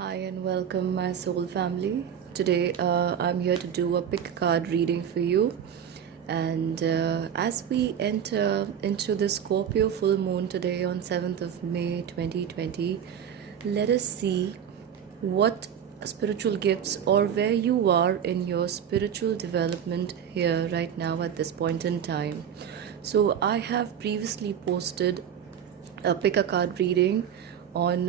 Hi and welcome, my soul family. Today, I'm here to do a pick card reading for you. And as we enter into the Scorpio full moon today on 7th of May 2020, let us see what spiritual gifts or where you are in your spiritual development here right now at this point in time. So, I have previously posted a pick a card reading on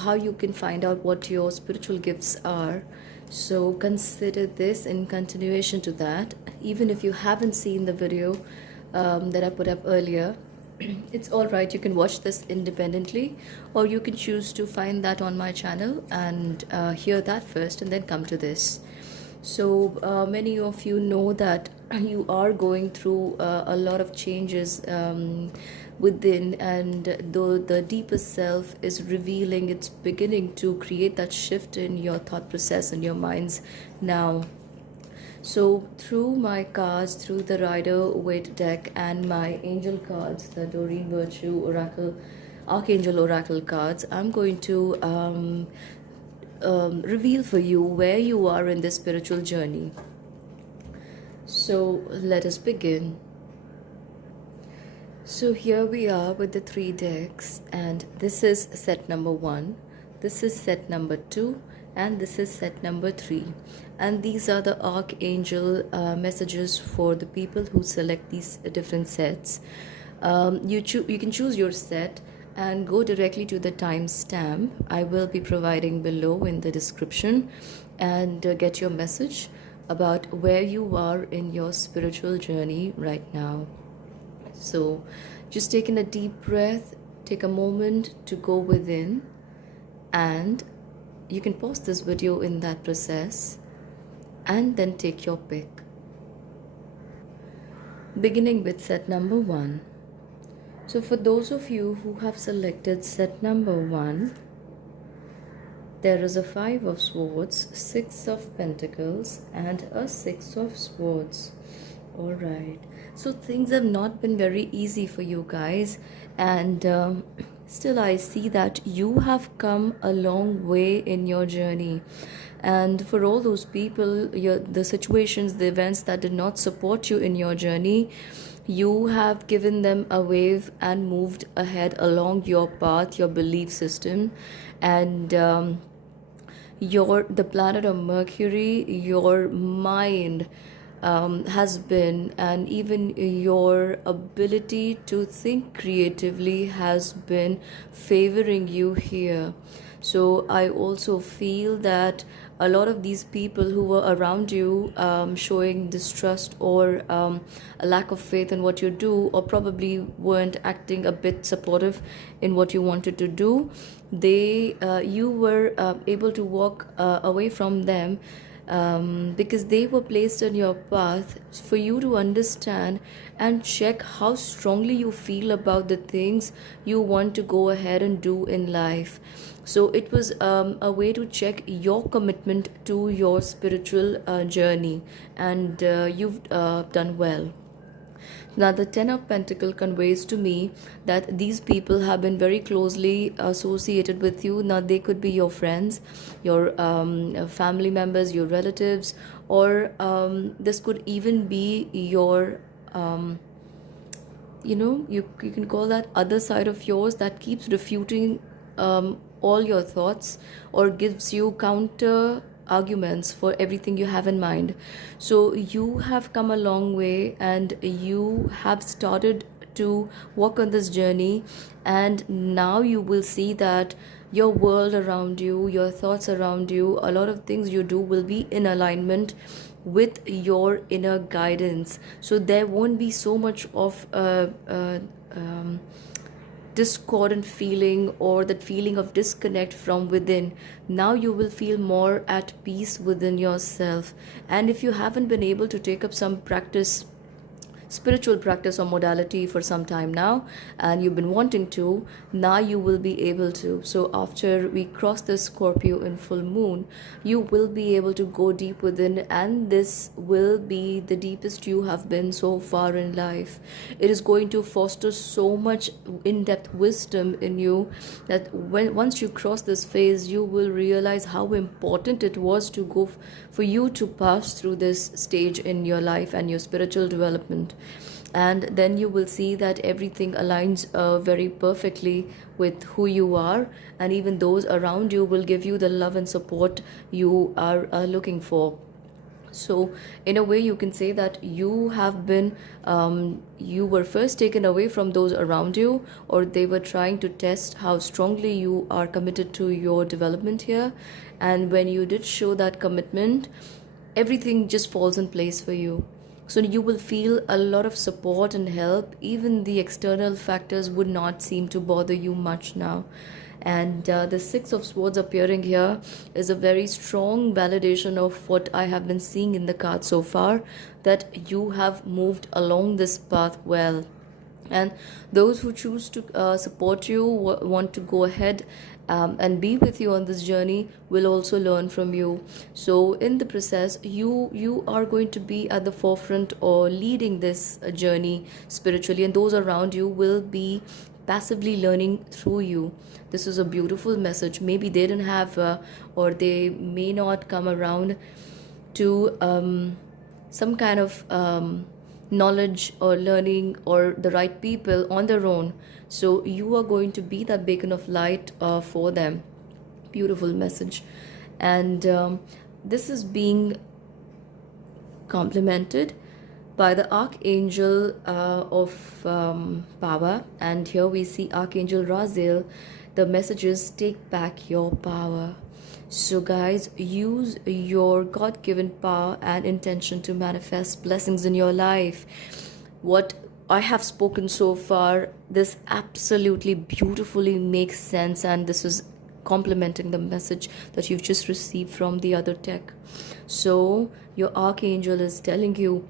how you can find out what your spiritual gifts are. So consider this in continuation to that. Even if you haven't seen the video that I put up earlier, it's all right. You can watch this independently, or you can choose to find that on my channel and hear that first and then come to this. So many of you know that you are going through a lot of changes within, and though the deeper self is revealing, it's beginning to create that shift in your thought process and your minds now. So through my cards, through the Rider Waite deck and my angel cards, the Doreen Virtue Oracle, Archangel Oracle cards, I'm going to reveal for you where you are in this spiritual journey. So let us begin. So here we are with the three decks, and this is set number 1, this is set number 2, and this is set number 3. And these are the archangel messages for the people who select these different sets. You can choose your set and go directly to the timestamp I will be providing below in the description, and get your message about where you are in your spiritual journey right now. So just take in a deep breath, take a moment to go within, and you can pause this video in that process and then take your pick. Beginning with set number 1. So for those of you who have selected set number 1, there is a 5 of Swords, 6 of Pentacles, and a 6 of Swords. Alright, so things have not been very easy for you guys, and still I see that you have come a long way in your journey. And for all those people, the situations, the events that did not support you in your journey, you have given them a wave and moved ahead along your path, your belief system, and the planet of Mercury, your mind has been, and even your ability to think creatively has been favoring you here. So I also feel that a lot of these people who were around you showing distrust or a lack of faith in what you do, or probably weren't acting a bit supportive in what you wanted to do, you were able to walk away from them, because they were placed on your path for you to understand and check how strongly you feel about the things you want to go ahead and do in life. So it was a way to check your commitment to your spiritual journey, and you've done well. Now, the Ten of Pentacles conveys to me that these people have been very closely associated with you. Now, they could be your friends, your family members, your relatives, or this could even be your, you can call that other side of yours that keeps refuting all your thoughts or gives you counter arguments for everything you have in mind. So you have come a long way, and you have started to walk on this journey, and now you will see that your world around you, your thoughts around you, a lot of things you do will be in alignment with your inner guidance. So there won't be so much of discordant feeling or that feeling of disconnect from within. Now you will feel more at peace within yourself. And if you haven't been able to take up some practice spiritual practice or modality for some time now, and you've been wanting to, now you will be able to. So after we cross this Scorpio in full moon, you will be able to go deep within, and this will be the deepest you have been so far in life. It is going to foster so much in-depth wisdom in you that when once you cross this phase, you will realize how important it was to for you to pass through this stage in your life and your spiritual development. And then you will see that everything aligns very perfectly with who you are, and even those around you will give you the love and support you are looking for. So in a way, you can say that you have been you were first taken away from those around you, or they were trying to test how strongly you are committed to your development here. And when you did show that commitment, everything just falls in place for you. So you will feel a lot of support and help. Even the external factors would not seem to bother you much now. And the Six of Swords appearing here is a very strong validation of what I have been seeing in the card so far, that you have moved along this path well. And those who choose to support you, want to go ahead and be with you on this journey, will also learn from you. So in the process, you are going to be at the forefront or leading this journey spiritually, and those around you will be passively learning through you. This is a beautiful message. Maybe they didn't have or they may not come around to some kind of knowledge or learning or the right people on their own. So you are going to be that beacon of light for them. Beautiful message. And this is being complemented by the Archangel of power. And here we see Archangel Raziel. The message is, take back your power. So guys, use your God-given power and intention to manifest blessings in your life. What I have spoken so far, this absolutely beautifully makes sense, and this is complementing the message that you've just received from the other deck. So your Archangel is telling you,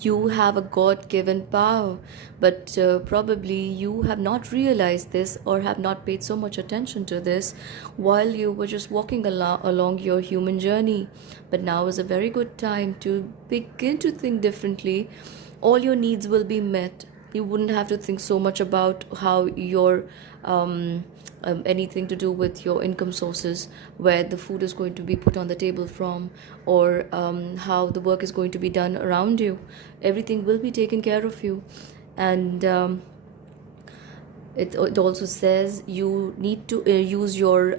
you have a God-given power, but probably you have not realized this or have not paid so much attention to this while you were just walking along your human journey. But now is a very good time to begin to think differently. All your needs will be met. You wouldn't have to think so much about how your anything to do with your income sources, where the food is going to be put on the table from, or how the work is going to be done around you. Everything will be taken care of you. And it also says you need to use your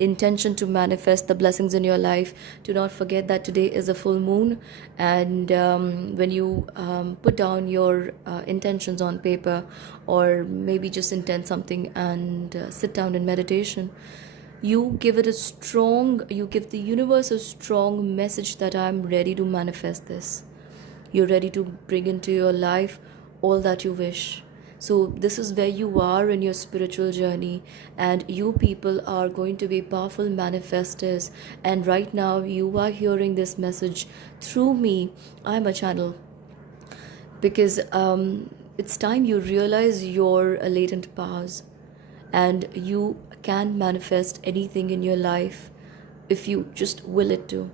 intention to manifest the blessings in your life. Do not forget that today is a full moon, and when you put down your intentions on paper, or maybe just intend something and sit down in meditation, you give the universe a strong message that I'm ready to manifest this. You're ready to bring into your life all that you wish. So this is where you are in your spiritual journey, and you people are going to be powerful manifestors. And right now you are hearing this message through me. I'm a channel, because it's time you realize your latent powers, and you can manifest anything in your life if you just will it to.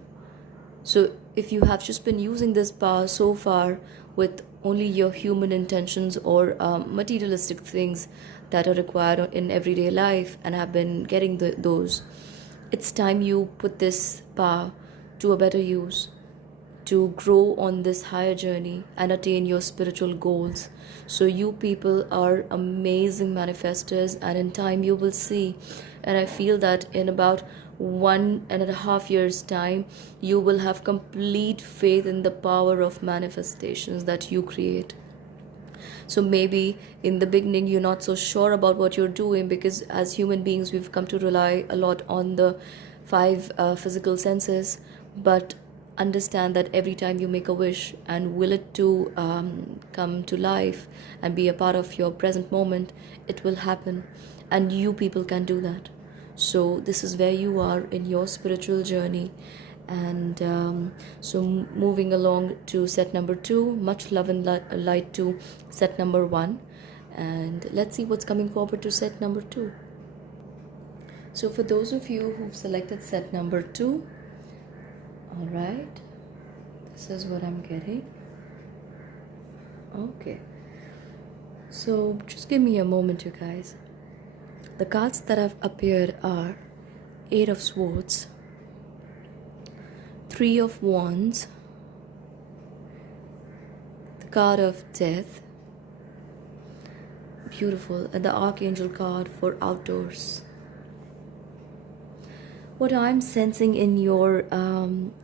So if you have just been using this power so far with only your human intentions or materialistic things that are required in everyday life, and have been getting those, it's time you put this power to a better use, to grow on this higher journey and attain your spiritual goals. So you people are amazing manifestors, and in time you will see. And I feel that in about 1.5 years time, you will have complete faith in the power of manifestations that you create. So maybe in the beginning you're not so sure about what you're doing, because as human beings we've come to rely a lot on the five physical senses. But understand that every time you make a wish and will it to come to life and be a part of your present moment, it will happen, and you people can do that. So this is where you are in your spiritual journey, And moving along to set number 2, much love and light to set number 1. And let's see what's coming forward to set number 2. So for those of you who've selected set number 2, all right, this is what I'm getting. Okay, so just give me a moment, you guys. The cards that have appeared are 8 of Swords, 3 of Wands, the card of Death, beautiful, and the Archangel card for outdoors. What I'm sensing in your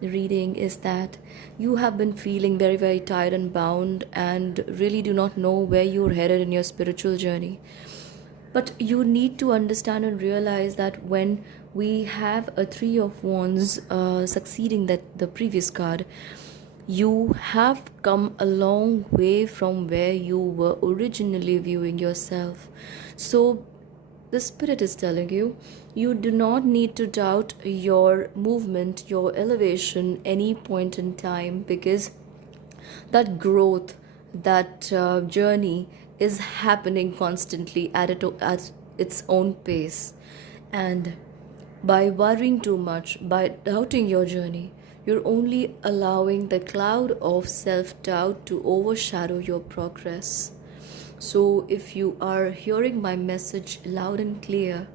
reading is that you have been feeling very, very tired and bound and really do not know where you're headed in your spiritual journey. But you need to understand and realize that when we have a 3 of Wands succeeding the previous card, you have come a long way from where you were originally viewing yourself. So the Spirit is telling you, you do not need to doubt your movement, your elevation any point in time, because that growth, that journey is happening constantly at its own pace. And by worrying too much, by doubting your journey, you're only allowing the cloud of self-doubt to overshadow your progress. So if you are hearing my message loud and clear,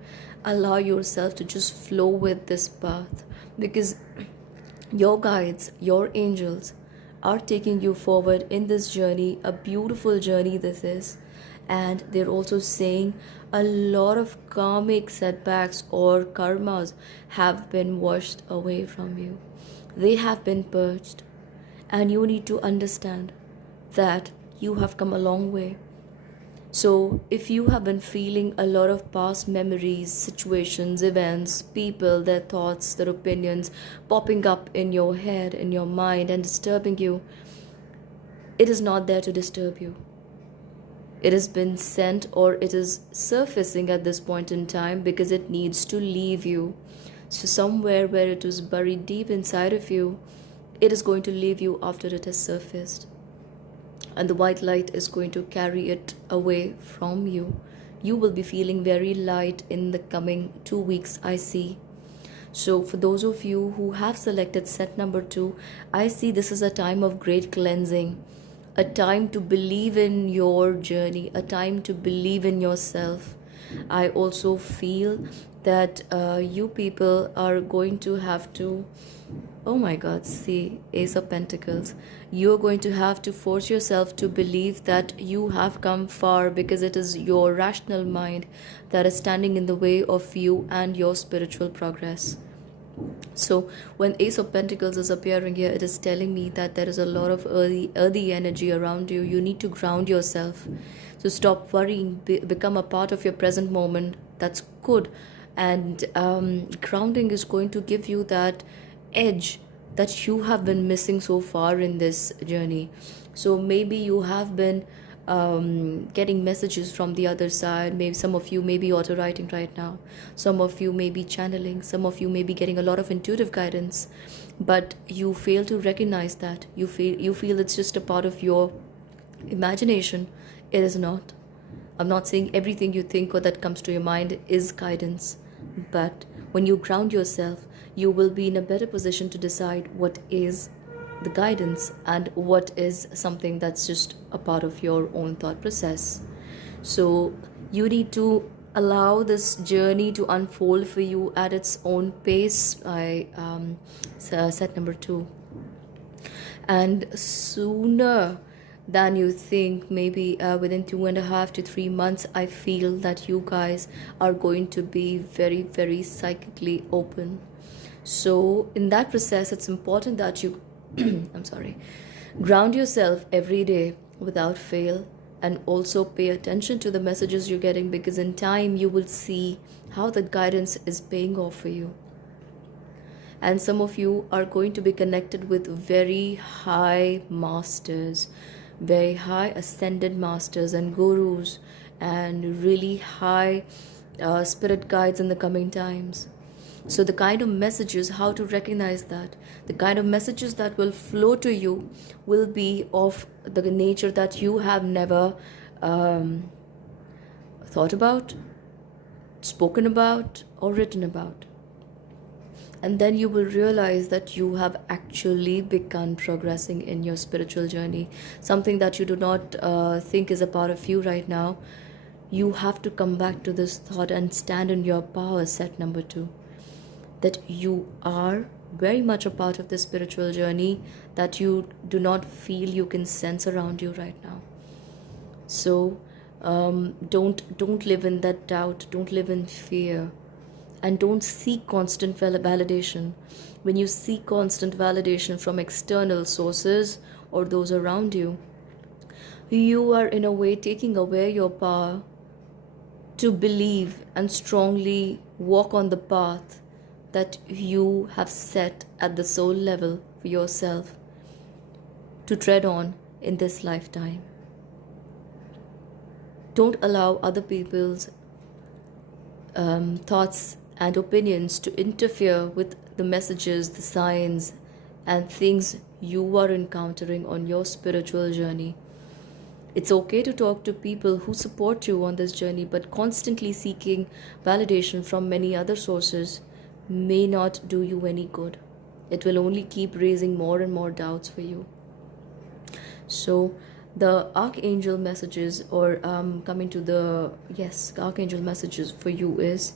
allow yourself to just flow with this path, because your guides, your angels are taking you forward in this journey, a beautiful journey this is. And they're also saying a lot of karmic setbacks or karmas have been washed away from you. They have been purged. And you need to understand that you have come a long way. So if you have been feeling a lot of past memories, situations, events, people, their thoughts, their opinions popping up in your head, in your mind and disturbing you, it is not there to disturb you. It has been sent, or it is surfacing at this point in time because it needs to leave you. So somewhere where it was buried deep inside of you, it is going to leave you after it has surfaced. And the white light is going to carry it away from you. You will be feeling very light in the coming 2 weeks, I see. So for those of you who have selected set number 2, I see this is a time of great cleansing, a time to believe in your journey, a time to believe in yourself. I also feel that you people are going to have to, oh my God, see, Ace of Pentacles. You're going to have to force yourself to believe that you have come far, because it is your rational mind that is standing in the way of you and your spiritual progress. So when Ace of Pentacles is appearing here, it is telling me that there is a lot of earthy energy around you. You need to ground yourself. So stop worrying, become a part of your present moment. That's good. And grounding is going to give you that edge that you have been missing so far in this journey. So maybe you have been getting messages from the other side. Maybe some of you may be auto writing right now, some of you may be channeling, some of you may be getting a lot of intuitive guidance, but you fail to recognize that. You feel it's just a part of your imagination. It is not. I'm not saying everything you think or that comes to your mind is guidance, but when you ground yourself, you will be in a better position to decide what is the guidance and what is something that's just a part of your own thought process. So you need to allow this journey to unfold for you at its own pace. I set number 2, and sooner than you think, maybe within 2.5 to 3 months, I feel that you guys are going to be very, very psychically open. So in that process, it's important that you ground yourself every day without fail, and also pay attention to the messages you're getting, because in time you will see how the guidance is paying off for you. And some of you are going to be connected with very high masters, very high ascended masters and gurus, and really high spirit guides in the coming times. So the kind of messages, how to recognize that, the kind of messages that will flow to you will be of the nature that you have never um, thought about, spoken about, or written about. And then you will realize that you have actually begun progressing in your spiritual journey. Something that you do not think is a part of you right now. You have to come back to this thought and stand in your power, set number 2. That you are very much a part of this spiritual journey that you do not feel, you can sense around you right now. So don't live in that doubt, don't live in fear, and don't seek constant validation. When you seek constant validation from external sources or those around you, you are in a way taking away your power to believe and strongly walk on the path that you have set at the soul level for yourself to tread on in this lifetime. Don't allow other people's thoughts and opinions to interfere with the messages, the signs, and things you are encountering on your spiritual journey. It's okay to talk to people who support you on this journey, but constantly seeking validation from many other sources may not do you any good. It will only keep raising more and more doubts for you. So the archangel messages, or coming to the archangel messages for you is,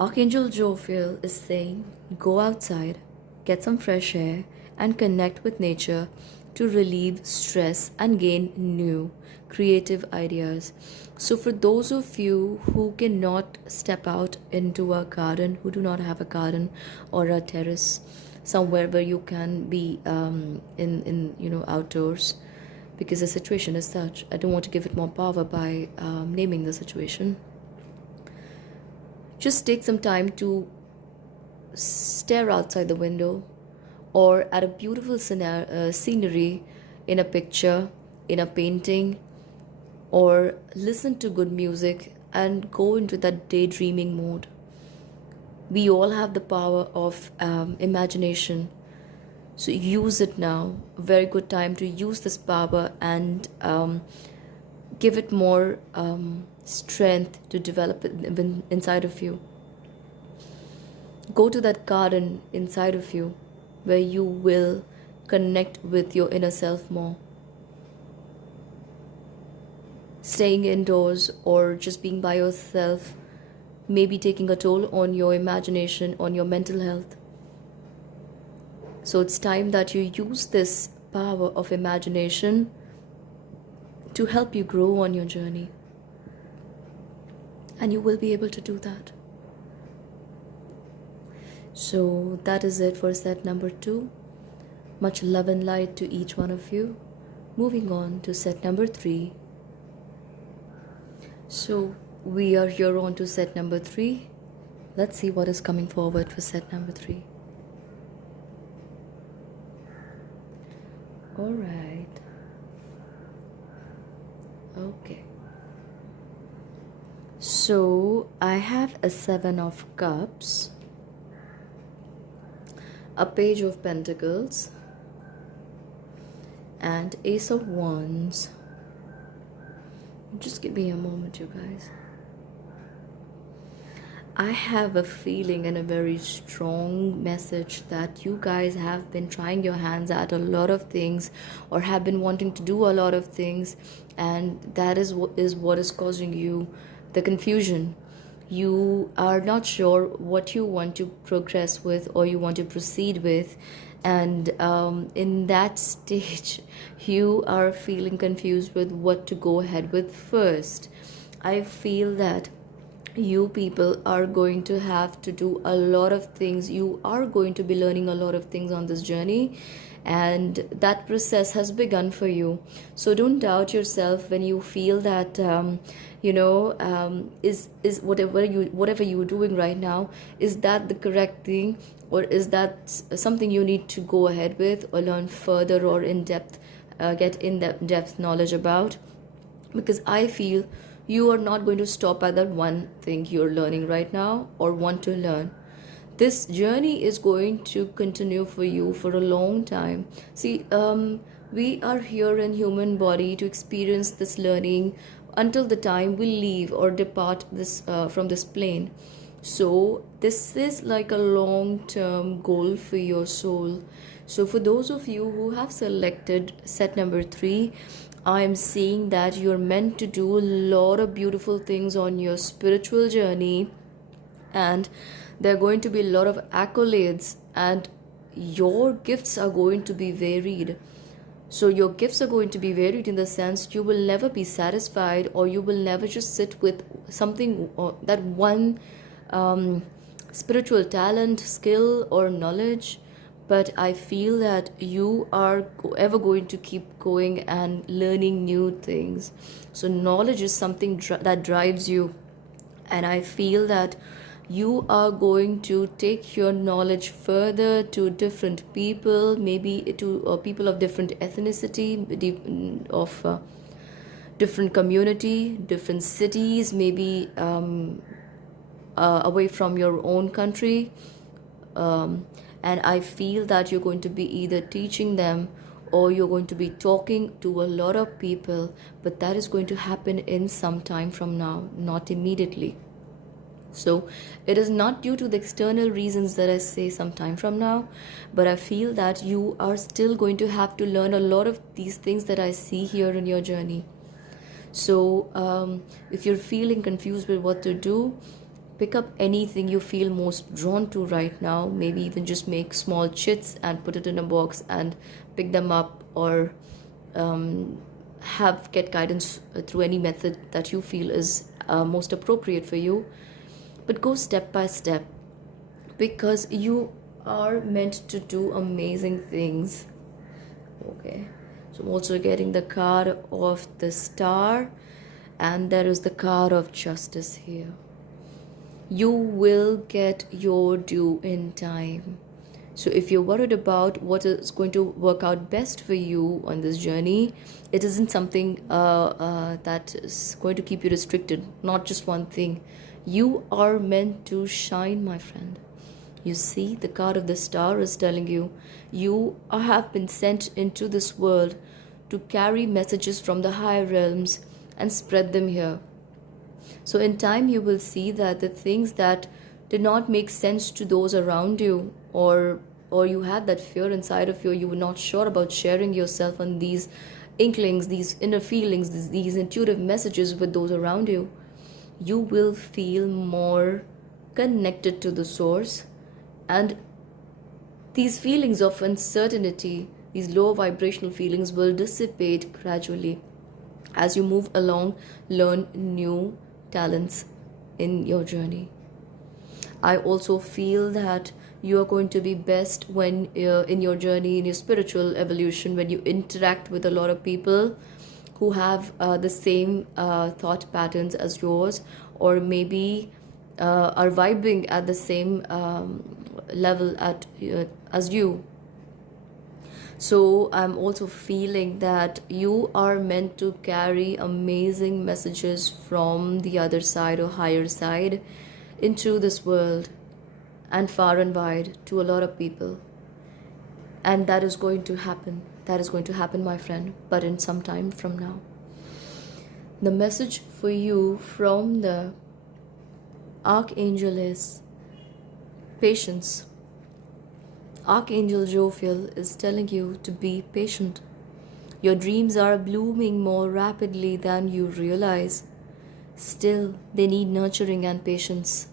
Archangel Jophiel is saying, go outside, get some fresh air, and connect with nature to relieve stress and gain new creative ideas. So for those of you who cannot step out into a garden, who do not have a garden or a terrace somewhere where you can be in outdoors, because the situation is such, I don't want to give it more power by naming the situation. Just take some time to stare outside the window or at a beautiful scenery in a picture, in a painting, or listen to good music and go into that daydreaming mode. We all have the power of imagination. So use it now. A very good time to use this power and give it more strength to develop it inside of you. Go to that garden inside of you where you will connect with your inner self more. Staying indoors or just being by yourself may be taking a toll on your imagination, on your mental health. So it's time that you use this power of imagination to help you grow on your journey. And you will be able to do that. So that is it for set number 2. Much love and light to each one of you. Moving on to set number 3. So we are here on to set number 3. Let's see what is coming forward for set number 3. All right. Okay. So I have a 7 of Cups, a Page of Pentacles, and Ace of Wands. Just give me a moment, you guys. I have a feeling and a very strong message that you guys have been trying your hands at a lot of things or have been wanting to do a lot of things, and that is what is causing you the confusion. You are not sure what you want to progress with or you want to proceed with, and in that stage you are feeling confused with what to go ahead with first. I feel that you people are going to have to do a lot of things. You are going to be learning a lot of things on this journey, and that process has begun for you. So don't doubt yourself when you feel that is whatever you're doing right now, is that the correct thing, or is that something you need to go ahead with or learn further or in depth, get in depth knowledge about. Because I feel you are not going to stop at that one thing you're learning right now or want to learn. This journey is going to continue for you for a long time. See, we are here in human body to experience this learning until the time we leave or depart this from this plane. So this is like a long term goal for your soul. So for those of you who have selected set number 3, I am seeing that you're meant to do a lot of beautiful things on your spiritual journey, and there are going to be a lot of accolades, and your gifts are going to be varied. So your gifts are going to be varied in the sense you will never be satisfied, or you will never just sit with something, or that one spiritual talent, skill, or knowledge. But I feel that you are ever going to keep going and learning new things. So knowledge is something that drives you, and I feel that you are going to take your knowledge further to different people, maybe to people of different ethnicity, of different community, different cities, maybe away from your own country. And I feel that you're going to be either teaching them, or you're going to be talking to a lot of people, but that is going to happen in some time from now, not immediately. So it is not due to the external reasons that I say sometime from now, but I feel that you are still going to have to learn a lot of these things that I see here in your journey. So if you're feeling confused with what to do, pick up anything you feel most drawn to right now. Maybe even just make small chits and put it in a box and pick them up, or get guidance through any method that you feel is most appropriate for you. But go step by step, because you are meant to do amazing things. Okay, so I'm also getting the card of the Star, and there is the card of Justice here. You will get your due in time. So if you're worried about what is going to work out best for you on this journey, it isn't something that is going to keep you restricted, not just one thing. You are meant to shine, my friend. You see, the card of the Star is telling you, you have been sent into this world to carry messages from the higher realms and spread them here. So in time you will see that the things that did not make sense to those around you, or you had that fear inside of you were not sure about sharing yourself on these inklings, these inner feelings, these intuitive messages with those around you, you will feel more connected to the source, and these feelings of uncertainty, these low vibrational feelings, will dissipate gradually as you move along, learn new talents in your journey. I also feel that you are going to be best when in your journey, in your spiritual evolution, when you interact with a lot of people who have the same thought patterns as yours, or maybe are vibing at the same level as you. So I'm also feeling that you are meant to carry amazing messages from the other side or higher side into this world, and far and wide, to a lot of people. And that is going to happen. That is going to happen, my friend, but in some time from now. The message for you from the Archangel is patience. Archangel Jophiel is telling you to be patient. Your dreams are blooming more rapidly than you realize. Still, they need nurturing and patience.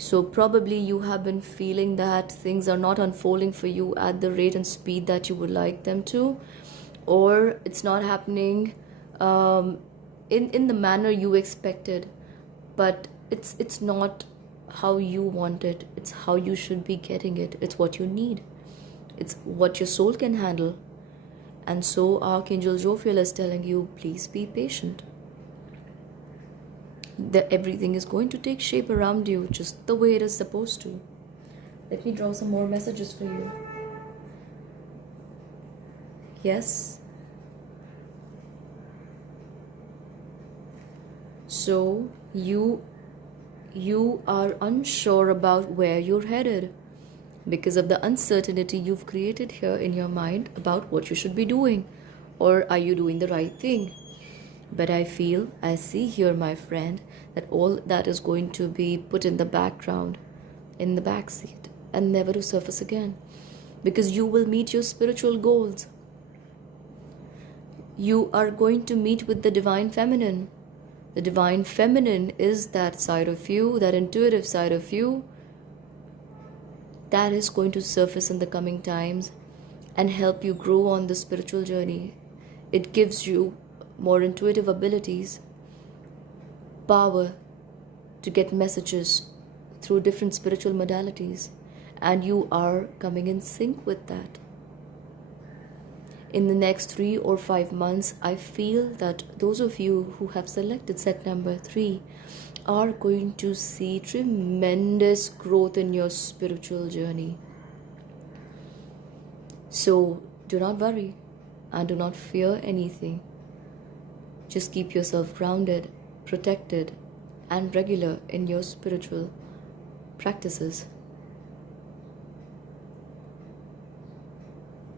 So probably you have been feeling that things are not unfolding for you at the rate and speed that you would like them to, or it's not happening in the manner you expected. But it's not how you want it. It's how you should be getting it. It's what you need. It's what your soul can handle. And so Archangel Jophiel is telling you, please be patient. That everything is going to take shape around you just the way it is supposed to. Let me draw some more messages for you. Yes. So you you are unsure about where you're headed because of the uncertainty you've created here in your mind about what you should be doing, or are you doing the right thing. But I see here, my friend, that all that is going to be put in the background, in the back seat, and never to surface again, because you will meet your spiritual goals. You are going to meet with the divine feminine. The divine feminine is that side of you, that intuitive side of you, that is going to surface in the coming times and help you grow on the spiritual journey. It gives you more intuitive abilities, power to get messages through different spiritual modalities, and you are coming in sync with that. In the next 3 or 5 months, I feel that those of you who have selected set number 3 are going to see tremendous growth in your spiritual journey. So do not worry and do not fear anything. Just keep yourself grounded, protected, and regular in your spiritual practices.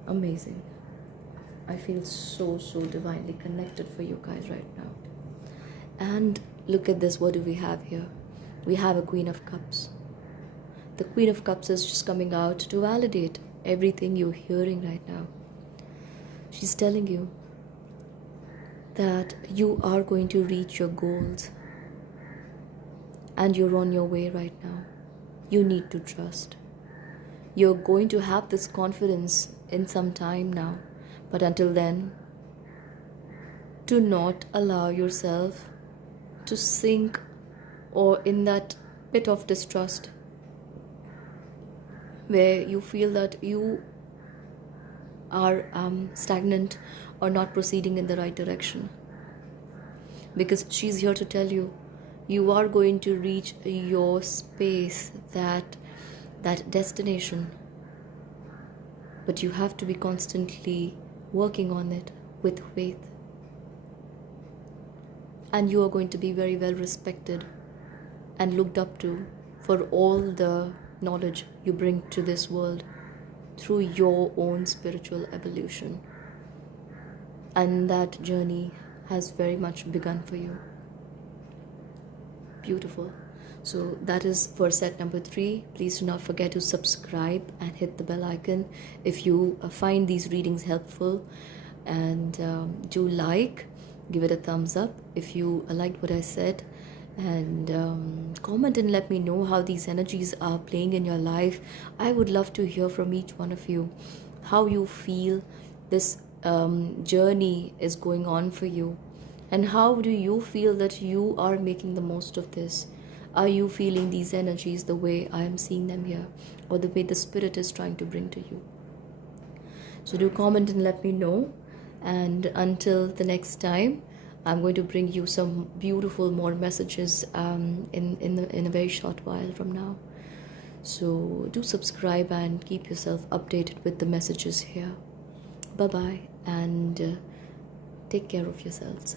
Amazing. I feel so divinely connected for you guys right now. And look at this, what do we have here? We have a Queen of Cups. The Queen of Cups is just coming out to validate everything you're hearing right now. She's telling you that you are going to reach your goals and you're on your way right now. You need to trust. You're going to have this confidence in some time now, but until then, do not allow yourself to sink or in that pit of distrust where you feel that you are stagnant or not proceeding in the right direction. Because she's here to tell you, you are going to reach your space, that destination. But you have to be constantly working on it with faith. And you are going to be very well respected and looked up to for all the knowledge you bring to this world through your own spiritual evolution. And that journey has very much begun for you. Beautiful. So that is for set number 3. Please do not forget to subscribe and hit the bell icon if you find these readings helpful, and do give it a thumbs up if you liked what I said, and comment and let me know how these energies are playing in your life. I would love to hear from each one of you how you feel this journey is going on for you, and how do you feel that you are making the most of this. Are you feeling these energies the way I am seeing them here, or the way the spirit is trying to bring to you? So do comment and let me know. And until the next time, I'm going to bring you some beautiful more messages in a very short while from now. So do subscribe and keep yourself updated with the messages here. Bye bye, and take care of yourselves.